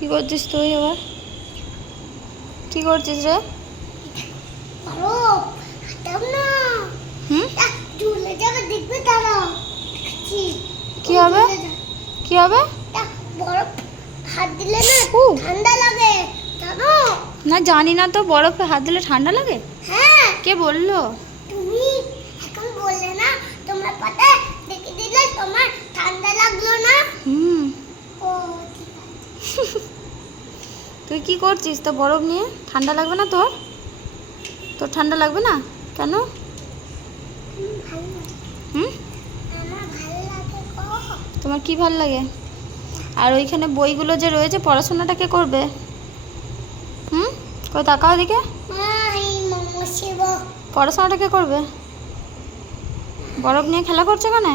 কি করছিস তুই আবার? কি করছিস রে? কি হবে? কি হবে? হাত দিলে না ঠান্ডা লাগে জানো? না জানি না তো, বরফে হাত দিলে ঠান্ডা লাগে? হ্যাঁ। কে বললো? তুমি এখন বললে না তোমার পাতে দেখে দিলে তোমার ঠান্ডা লাগলো না? ও ঠিক আছে। তুই কি করছিস তো বরফ নিয়ে? ঠান্ডা লাগবে না তোর? তোর ঠান্ডা লাগবে না কেন? আমার ভালো লাগে গো। তোমার কি ভাল লাগে? আর ওইখানে বইগুলো যে রয়েছে পড়াশোনাটা কে করবে? কই তাকাও দিকে। পড়াশোনাটা কে করবে? বরফ নিয়ে খেলা করছো কেন?